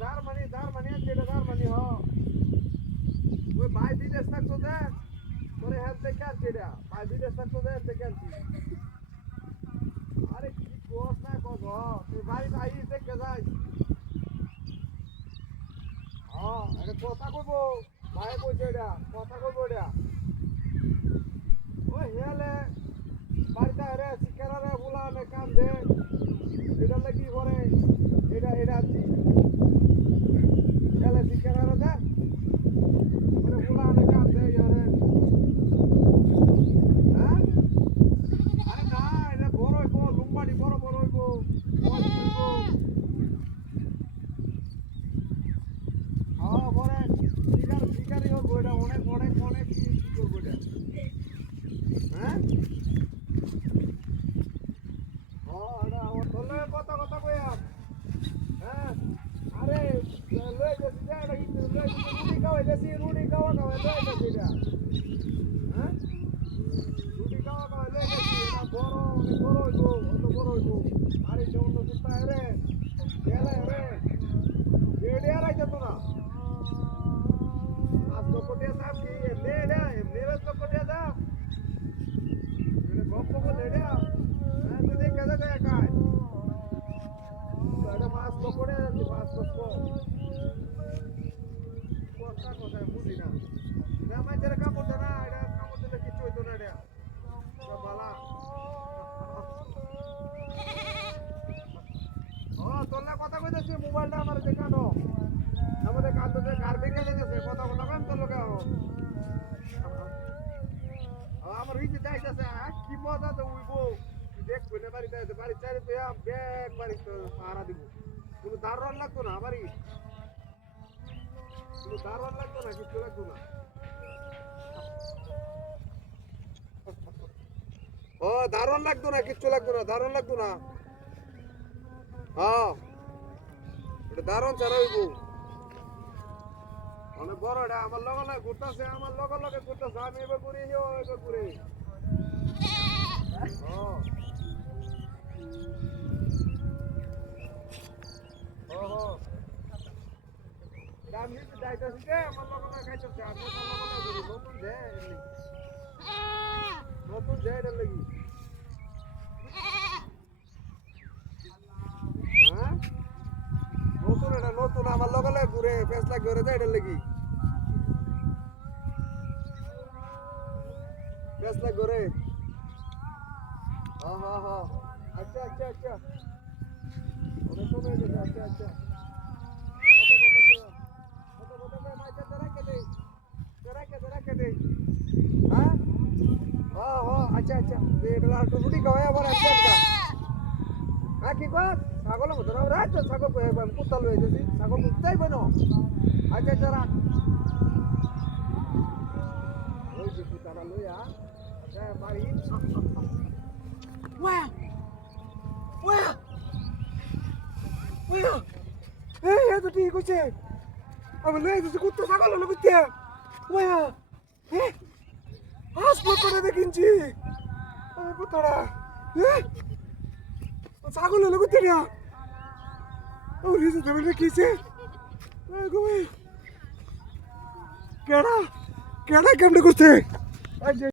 Germany যেটা Germany হ ওই ভাই বিদেশ থাকতো যে তোরে হ্যাঁ থেকে আনছি এটা ভাই বিদেশ থাকতো যে থেকে আনছি আরে কি কোস না কস তুই বাড়ি ভাই দেখে যাই এটা কথা কইবো ভাই কইছে এটা কথা কইবো এটা ওই হেলে বাড়িতে রে শিকারে বুলানে কাম দে এটা লাগি করে এটা আছি হেলে শিকারে দে মানে বুলানে কাম দে ইয়ারে হ্যাঁ আরে না এটা বড় হইবো লুম্বাড়ি বড় হইবো বড় শিকারি হইবো এটা অনেক কি করবো এটা হ্যাঁ কথা কইয়া হ্যাঁ আরে লই গেছি যা এটা কিন্তু রুটি খাওয়া লই গেছি এটা হ্যাঁ রুটি খাওয়া লই গেছি এটা বড় হইবো অত বড় হইবো আরে যে অন্য কুত্তা রে গেলে রে এডে আর আইতো না আজ তো কোটিয়া দাম কি এমনি তো কোটিয়া দাম এটা গপ্প করে রে হ্যাঁ তুই দেখ কাজে যায় কাজ এটা মাছ পকড়ে যাচ্ছে মাছ কথা বুঝি না আমার যারা কাপড় দেয় না এটা কাপড় দিলে কিছু হইতো না এটা বালা তোর না কথা কইতেছি মোবাইলটা আমার দেখানো আমাদের কাঁদতে কার ভেঙে যেতেছে কথা কেন তোর লোকে আমার হইতে যাইতেছে কি মজা তো উইবো দেখ বলে বাড়িতে বাড়ি চাই তুই ব্যাগ বাড়ি পাহারা দিব কোনো দারোয়ান লাগতো না বাড়ি কোনো দারোয়ান লাগতো না কিছু লাগতো না দারোয়ান লাগতো না কিচ্ছু লাগতো না দারোয়ান লাগতো না এটা দারোয়ান ছাড়া হইব অনেক বড় এটা আমার লগে ঘুরতেছে আমার লগে ঘুরতেছে আমি এবার ঘুরে এবার ঘুরে আমি যাইতেছি যে আমার লগে খাইতেছে আমি নতুন দে এটা লাগি হ্যাঁ নতুন আমার লগে ঘুরে ফেস লাগে ঘুরে যায় এটা লাগি ফেস লাগে ঘুরে আচ্ছা অনেক সময় হয়ে গেছে আচ্ছা আচ্ছা রুটি খাওয়াই আবার আচ্ছা হ্যাঁ কি কর ছাগল মতো না রাখছো ছাগল কুত্তা লয়ে যেছি ছাগল কুত্তাই বনো আচ্ছা রাখ ওই যে কুত্তাটা লইয়া বাড়ি এই তো ঠিক হচ্ছে আমি লয়ে যেছি কুত্তা ছাগল হলো কুত্তা হাসপাতাল করে দেখিনছি আমি কুত্তাটা ছাগল হলো কুত্তাটা ও রিজু দেবে কিছে কেডা কেমনে করছে